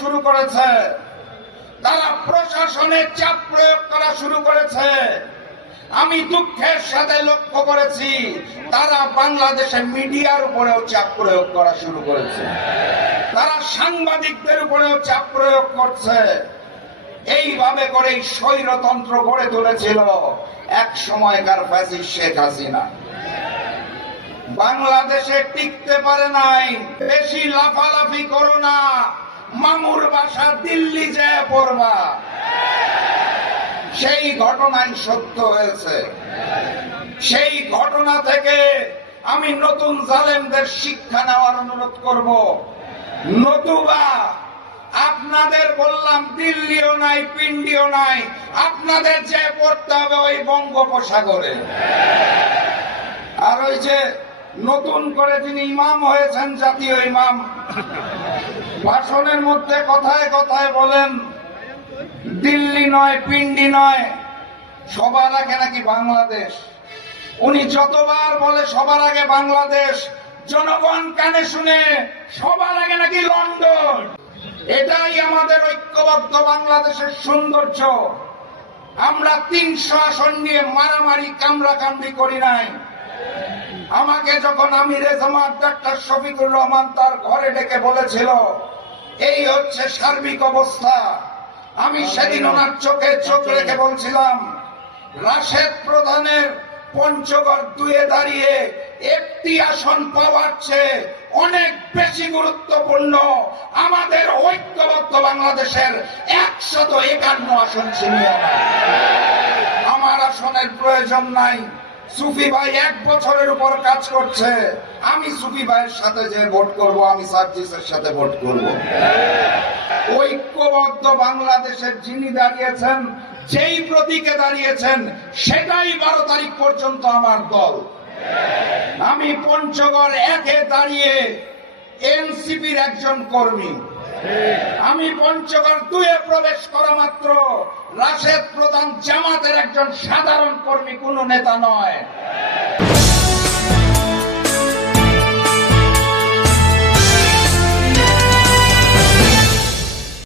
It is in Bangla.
শুরু করেছে, তারা প্রশাসনের চাপ প্রয়োগ করা শুরু করেছে। আমি দুঃখের সাথে লক্ষ্য করেছি তারা বাংলাদেশের মিডিয়ার উপরেও চাপ প্রয়োগ করা শুরু করেছে, তারা সাংবাদিকদের উপরেও চাপ প্রয়োগ করছে। এইভাবে করেই স্বৈরতন্ত্র গড়ে তুলেছিল এক সময়কার ফ্যাসিস্ট শেখ হাসিনা। বাংলাদেশে টিকতে পারে নাই। বেশি লাফালাফি করো না, মামুর বাসা দিল্লি যেয়ে পড়বা। সেই ঘটনাই সত্য হয়েছে। সেই ঘটনা থেকে আমি নতুন জালেমদের শিক্ষা নেওয়ার অনুরোধ করব। নতুবা আপনাদের বললাম দিল্লিও নাই, পিন্ডিও নাই, আপনাদের যে পড়তে হবে ওই বঙ্গোপসাগরে। আর ওই যে নতুন করে যিনি ইমাম হয়েছেন, জাতীয় ইমাম, ভাষণের মধ্যে কথায় কথায় বলেন দিল্লি নয়, পিন্ডি নয়, সবার আগে নাকি বাংলাদেশ। উনি যতবার বলে সবার আগে বাংলাদেশ, জনগণ কানে শুনে সবার আগে নাকি লন্ডন। এটাই আমাদের ঐক্যবদ্ধ বাংলাদেশের সৌন্দর্য। আমরা 300 আসন নিয়ে মারামারি কামড়াকামড়ি করি নাই। আমাকে যখন আমিরে জামাত ডাক্তার শফিকুর রহমান তার ঘরে ডেকে বলেছিল এই হচ্ছে সার্বিক অবস্থা, আমি সেদিন ওনার চোখে চোখ রেখে বলছিলাম রাশেদ প্রধানের পঞ্চগড় 2-এ দাঁড়িয়ে একটি আসন পাওয়ার চেয়ে অনেক বেশি গুরুত্বপূর্ণ আমাদের ঐক্যবদ্ধ বাংলাদেশের 151 আসন ছিনিয়ে আনা। আমার আসনের প্রয়োজন নাই। সুফি ভাই 1 বছরের উপর কাজ করছে, আমি সুফি ভাইয়ের সাথে যে ভোট করব, আমি সার্জিসের সাথে ভোট করব। ঐক্যবদ্ধ বাংলাদেশের যিনি দাঁড়িয়েছেন, যেই প্রতীকে দাঁড়িয়েছেন, সেটাই 12 তারিখ পর্যন্ত আমার দল। আমি পঞ্চগড় 1-এ দাঁড়িয়ে এনসিপির একজন কর্মী। আমি পঞ্চগড় 2-এ প্রবেশ করা মাত্র রাশেদ প্রধান জামাতের একজন সাধারণ কর্মী, কোন নেতা নয়।